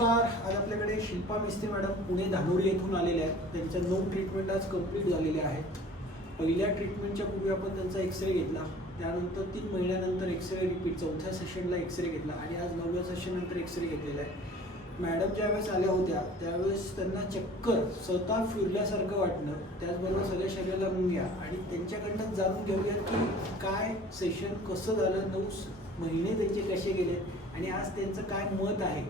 नमस्कार. आज आपल्याकडे शिल्पा मिस्त्री मॅडम पुणे धानोरी येथून आलेल्या आहेत. त्यांच्या 9 ट्रीटमेंट आज कंप्लीट झालेल्या आहेत. पहिल्या ट्रीटमेंटच्या पूर्वी आपण त्यांचा एक्सरे घेतला, त्यानंतर 3 महिन्यानंतर एक्सरे रिपीट, चौथ्या सेशनला एक्सरे घेतला आणि आज 9व्या सेशननंतर एक्सरे घेतलेला आहे. मॅडम ज्यावेळेस आल्या होत्या त्यावेळेस त्यांना चक्कर, स्वतः फिरल्यासारखं वाटलं, त्याचबरोबर सगळ्या शरीराला मुंग्या, आणि त्यांच्याकडनं जाणून घेऊयात की काय सेशन कसं झालं, 9 महिने त्यांचे कसे गेले आणि आज त्यांचं काय मत आहे.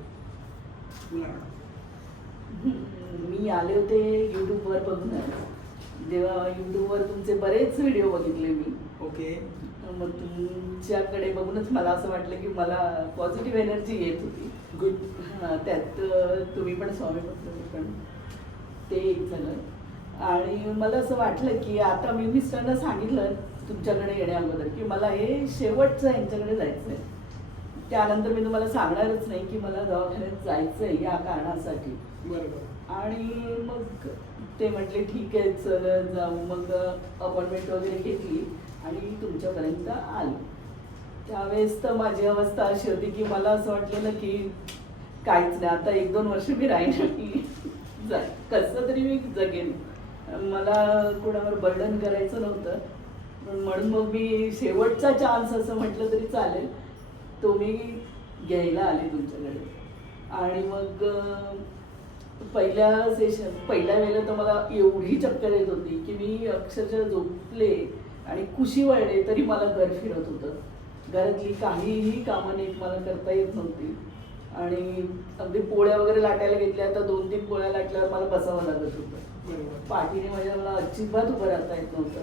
मी आले होते यूट्यूबवर बघून. जेव्हा यूट्यूबवर तुमचे बरेच व्हिडिओ बघितले मी. ओके. मग तुमच्याकडे बघूनच मला असं वाटलं की मला पॉझिटिव्ह एनर्जी येत होती. गुड. त्यात तुम्ही पण स्वामी पण ते एक झालं. आणि मला असं वाटलं की आता मी मिस्टरना सांगितलं तुमच्याकडे येण्या अगोदर की मला हे शेवटचं यांच्याकडे जायचं आहे. त्यानंतर मी तुम्हाला सांगणारच नाही की मला दवाखान्यात जायचं आहे या कारणासाठी. बरोबर. आणि मग ते म्हटले ठीक आहे चल जाऊ. मग अपॉइंटमेंट वगैरे घेतली आणि तुमच्यापर्यंत आली. त्यावेळेस तर माझी अवस्था अशी होती की मला असं वाटलेलं की काहीच नाही, आता 1-2 वर्ष मी राहीन, की कसं तरी मी जगेन. मला कोणावर बर्डन करायचं नव्हतं. म्हणून मग मी शेवटचा चान्स असं म्हटलं तरी चालेल तो मी घ्यायला आले तुमच्याकडे. आणि मग पहिल्या वेळेला तर मला एवढी चक्कर येत होती की मी अक्षरशः झोपले आणि कुशी वळले तरी मला घर फिरत होतं. घरातली काहीही कामं नीट मला करता येत नव्हती. आणि अगदी पोळ्या वगैरे लाटायला घेतल्या तर 2-3 पोळ्या लाटल्यावर मला बसावं लागत होतं. पाठीने माझ्या मला अजिबात उभं राहता येत नव्हतं,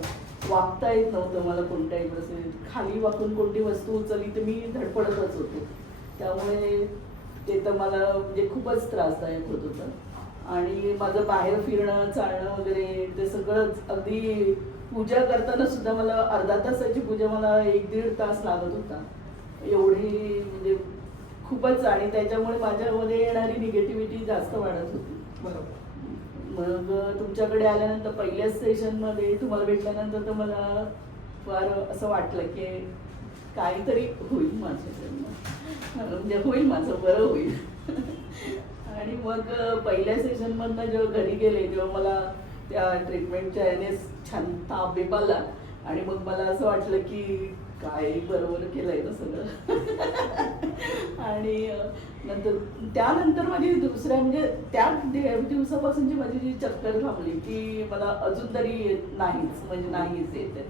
वागता येत नव्हतं मला कोणत्याही परिस्थितीत. खाली वाकून कोणती वस्तू उचलली तर मी धडपडतच होते. त्यामुळे ते तर मला म्हणजे खूपच त्रासदायक होत होतं. आणि माझं बाहेर फिरणं चालणं वगैरे ते सगळंच, अगदी पूजा करताना सुद्धा मला अर्धा तासाची पूजा मला 1-1.5 तास लागत होता. एवढी म्हणजे खूपच. आणि त्याच्यामुळे माझ्यामध्ये येणारी निगेटिव्हिटी जास्त वाढत होती. बरोबर. मग तुमच्याकडे आल्यानंतर पहिल्याच सेशनमध्ये तुम्हाला भेटल्यानंतर तर मला फार असं वाटलं की काहीतरी होईल माझ्याकडनं, म्हणजे होईल माझं बरं होईल. आणि मग पहिल्या सेशनमधनं जेव्हा घरी गेले तेव्हा मला त्या ट्रीटमेंटच्या याने छान ताप बिप आला. आणि मग मला असं वाटलं की काय बरोबर केलंय ना सगळं. आणि त्यानंतर माझी दुसऱ्या म्हणजे त्या दिवसापासूनची माझी जी चक्कर थांबली की मला अजून तरी नाहीच येत आहे.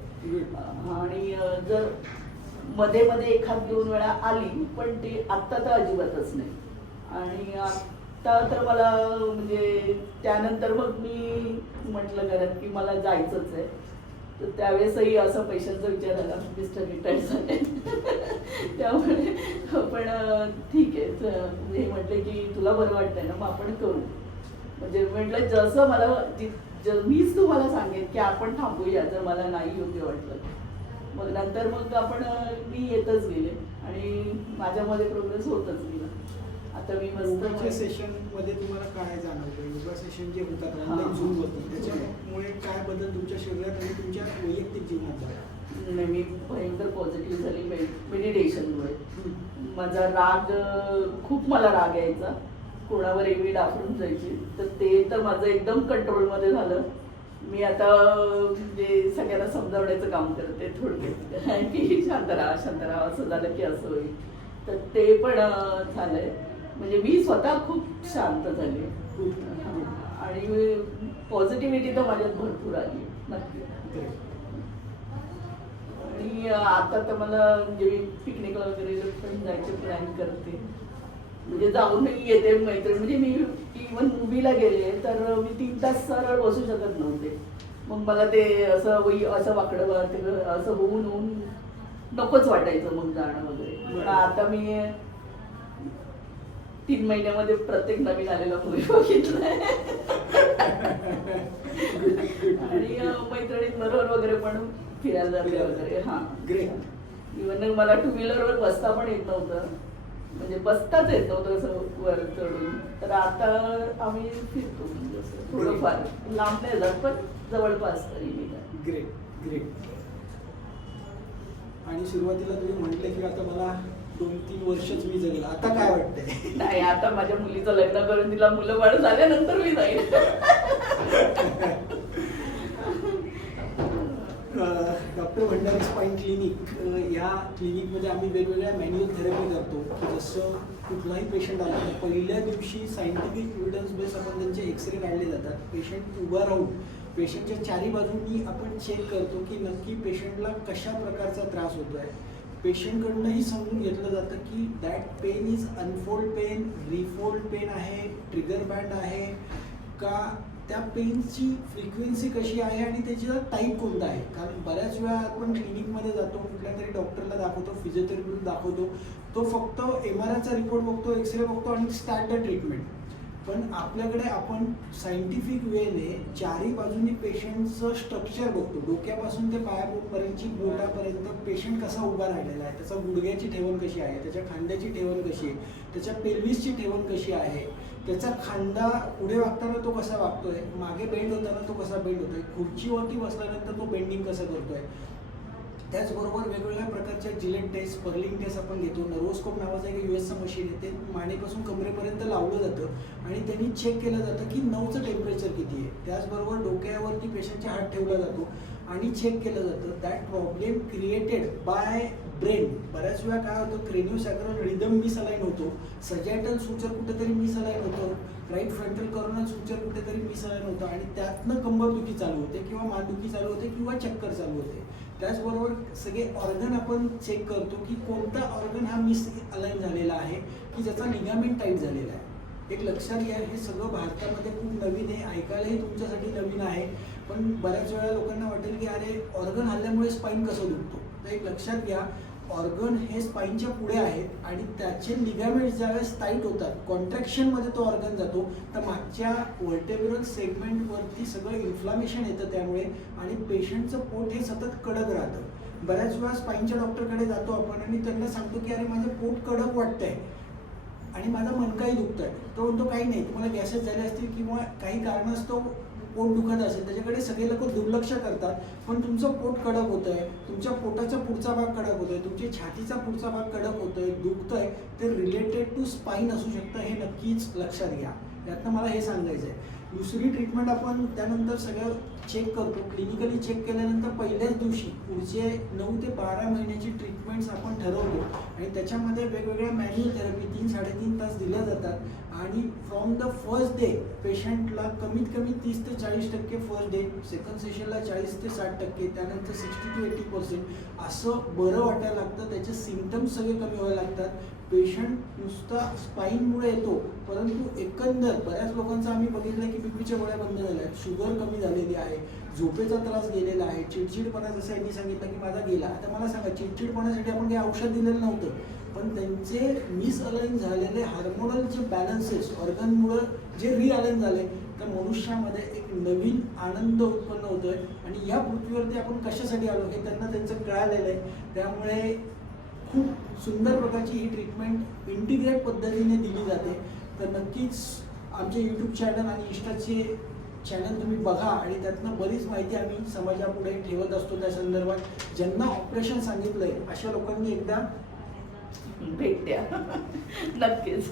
आणि जर मध्ये 1-2 वेळा आली पण ती आत्ता तर अजिबातच नाही. आणि आत्ता तर मला म्हणजे त्यानंतर मग मी म्हटलं घरात की मला जायचंच आहे. तर त्यावेळेसही असा पैशांचा विचार आला, मिस्टर रिटायर्ड झाले. त्यामुळे पण ठीक आहे, हे म्हटले की तुला बरं वाटतंय ना मग आपण करू. म्हणजे म्हटलं जसं मला मीच तुम्हाला सांगेन की आपण थांबूया जर मला नाही योग्य वाटलं. मग नंतर मग मी येतच गेले आणि माझ्यामध्ये प्रोग्रेस होतच गेला. आता मी मस्त. सेशन मध्ये तुम्हाला काय जाणवलं? योगा सेशन जे होतात ऑनलाईन झूम होतं त्याच्यामुळे काय बदल तुमच्या शरीरात आणि तुमच्या वैयक्तिक जीवनात झाला? नाही, मी भयंकर पॉझिटिव्ह झाली मेडिटेशनमुळे. माझा राग, खूप मला राग यायचा, कोणावर एवढी डाफरून जायची, तर ते तर माझं एकदम कंट्रोलमध्ये झालं. मी आता म्हणजे सगळ्यांना समजावण्याचं काम करते थोडक्यात की शांत राहा असं झालं की असं होईल. तर ते पण झालंय. म्हणजे मी स्वतः खूप शांत झाले आणि पॉझिटिव्हिटी तर माझ्यात भरपूर आली नक्की. आणि आता तर मला म्हणजे मी पिकनिकला वगैरे पण जायचे प्लॅन करते. म्हणजे जाऊनही येते मैत्रीण. म्हणजे मी इव्हन मूवीला गेले तर मी 3 तास सरळ बसू शकत नव्हते. मग मला ते असं वाकडं असं होऊन नकोच वाटायचं मग जाणं वगैरे. पण आता मी 3 महिन्यामध्ये प्रत्येक नवीन आलेला मूवी बघितलाय. आणि मैत्रिणीत बरोबर वगैरे पण फिरायला जाते वगैरे. हा, इव्हन मला 2 व्हीलरवर बसता पण येत नव्हतं, म्हणजे बसताच येत नव्हतं असं वर चढून. तर आता आम्ही फिरतो म्हणजे असं थोडंफार लांब नाही जात पण जवळपास तरी मी. ग्रेट. आणि सुरुवातीला तुम्ही म्हटलं की आता मला 2-3 वर्षच मी जगला. आता काय वाटतंय? नाही, आता माझ्या मुलीचं लग्न करून तिला मुलं बाळ झाल्यानंतर मी जाईल. डॉक्टर भंडारी स्पाईन क्लिनिक या क्लिनिकमध्ये आम्ही वेगवेगळ्या मॅन्युअल थेरपी करतो की जसं कुठलाही पेशंट आला तर पहिल्या दिवशी सायंटिफिक एव्हिडन्स बेस आपण त्यांचे एक्सरे काढले जातात. पेशंट उभा राहून पेशंटच्या चारी बाजूंनी आपण चेक करतो की नक्की पेशंटला कशा प्रकारचा त्रास होतो आहे. पेशंटकडूनही समजून घेतलं जातं की that pain is unfold pain, refold pain आहे, ट्रिगर बँड आहे का, त्या पेनची फ्रिक्वेन्सी कशी आहे आणि त्याचा टाईप कोणता आहे. कारण बऱ्याच वेळा आपण क्लिनिकमध्ये जातो, कुठल्या तरी डॉक्टरला दाखवतो, फिजिओथेरपिस्ट दाखवतो, तो फक्त MRIचा रिपोर्ट बघतो, एक्सरे बघतो आणि स्टार्ट द ट्रीटमेंट. पण आपल्याकडे आपण सायंटिफिक वेने चारी बाजूनी पेशंटचं स्ट्रक्चर बघतो, डोक्यापासून ते पायापर्यंतची बोटापर्यंत पेशंट कसा उभा राहिलेला आहे, त्याचा गुडघ्याची ठेवण कशी आहे, त्याच्या खांद्याची ठेवण कशी आहे, त्याच्या पेल्विसची ठेवण कशी आहे, त्याचा खांदा पुढे वागताना तो कसा वागतोय, मागे बेंड होताना तो कसा बेंड होतोय, खुर्चीवरती बसल्यानंतर तो बेंडिंग कसं करतोय. त्याचबरोबर वेगवेगळ्या प्रकारच्या जिलेट टेस्ट, पर्लिंग टेस्ट आपण घेतो. नर्वोस्कोप नावाचं एक US मशीन आहे, ते मानेपासून कमरेपर्यंत लावलं जातं आणि त्यांनी चेक केलं जातं की नऊचं टेम्परेचर किती आहे. त्याचबरोबर डोक्यावरती पेशंटचा हात ठेवला जातो आणि चेक केलं जातं that problem created by brain. बऱ्याच वेळा काय होतं, क्रेनियोसॅक्रल रिदम मिसअलाइन होतो, सजॅटल सुचर कुठेतरी मिसअलाइन होतं, राईट फ्रंटल कॉर्नल सुचर कुठेतरी मिसअलाइन होतं आणि त्यातनं कंबरदुखी चालू होते किंवा मानदुखी चालू होते किंवा चक्कर चालू होते. त्याचबरोबर सगळे ऑर्गन आपण चेक करतो की कोणता ऑर्गन हा मिस अलाइन झालेला आहे की ज्याचा लिगामेंट टाईट झालेला आहे. एक लक्षात घ्या, हे सगळं भारतामध्ये खूप नवीन आहे, ऐकायलाही तुमच्यासाठी नवीन आहे. पण बऱ्याच वेळा लोकांना वाटेल की अरे ऑर्गन हल्ल्यामुळे स्पाईन कसं दुखतो. तर एक लक्षात घ्या, ऑर्गन हे स्पाईनच्या पुढे आहेत आणि त्याचे लिगामेंट ज्यावेळेस टाईट होतात, कॉन्ट्रॅक्शनमध्ये तो ऑर्गन जातो, तर मागच्या व्हर्टेब्रल सेगमेंटवरती सगळं इन्फ्लामेशन येतं त्यामुळे आणि पेशंटचं पोट हे सतत कडक राहतं. बऱ्याच वेळा स्पाईनच्या डॉक्टरकडे जातो आपण आणि त्यांना सांगतो की अरे माझं पोट कडक वाटतंय आणि माझा मनकाही दुखतोय. तो म्हणतो काही नाही, तुम्हाला गॅसेस झाले असतील किंवा काही कारणास्तव पोट दुखत असेल, त्याच्याकडे सगळे लोक दुर्लक्ष करतात. पण तुमचं पोट कडक होतंय, तुमच्या पोटाचा पुढचा भाग कडक होतोय, तुमच्या छातीचा पुढचा भाग कडक होतोय, दुखतंय, ते रिलेटेड टू स्पाईन असू शकतं, हे नक्कीच लक्षात घ्या. यातनं मला हे सांगायचं आहे. दुसरी ट्रीटमेंट आपण त्यानंतर सगळं चेक करतो. क्लिनिकली चेक केल्यानंतर पहिल्याच दिवशी पुढचे 9 ते 12 महिन्याची ट्रीटमेंट्स आपण ठरवतो आणि त्याच्यामध्ये वेगवेगळ्या मॅन्युअल थेरपी 3-3.5 तास दिल्या जातात आणि फ्रॉम द फर्स्ट डे पेशंटला कमीत कमी 30 ते 40% फर्स्ट डे, सेकंड सेशनला 40 ते 60%, त्यानंतर 60 to 80% असं बरं वाटायला लागतं. त्याचे सिम्पटम्स सगळे कमी व्हायला लागतात. पेशंट नुसता स्पाईनमुळे येतो, परंतु एकंदर बऱ्याच लोकांचं आम्ही बघितलं की बीपीच्या गोळ्या बंद झाल्या आहेत, शुगर कमी झालेली आहे, झोपेचा त्रास गेलेला आहे, चिडचिडपणा जसं यांनी सांगितलं की माझा गेला. आता मला सांगा, चिडचिडपणासाठी आपण काही औषध दिलेलं नव्हतं, पण त्यांचे मिसअलाइन झालेले हार्मोनल जे बॅलन्सेस ऑर्गनमुळं जे रिअलाइन झाले, तर मनुष्यामध्ये एक नवीन आनंद उत्पन्न होतोय आणि या पृथ्वीवरती आपण कशासाठी आलो हे त्यांना त्यांचं कळालेलं आहे. त्यामुळे खूप सुंदर प्रकारची ही ट्रीटमेंट इंटिग्रेट पद्धतीने दिली जाते. तर नक्कीच आमचे यूट्यूब चॅनल आणि इंस्टाचे चॅनल तुम्ही बघा आणि त्यातनं बरीच माहिती आम्ही समाजापुढे ठेवत असतो. त्या संदर्भात ज्यांना ऑपरेशन सांगितलंय अशा लोकांनी एकदा भेट द्या. नक्कीच.